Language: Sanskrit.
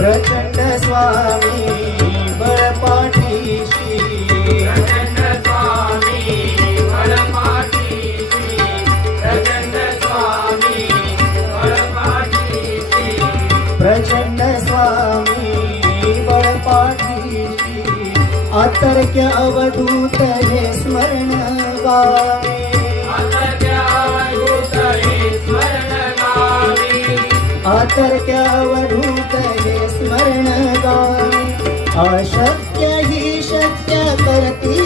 स्वामी प्रचंड स्वामी प्रचंड स्वामी बळपाठीशी प्रचंड स्वामी बळपाठीशी आतर्क्य अवधूत हे स्मरण स्मरणगामी। अवधूत गावे अशक्य ही शक्य करतु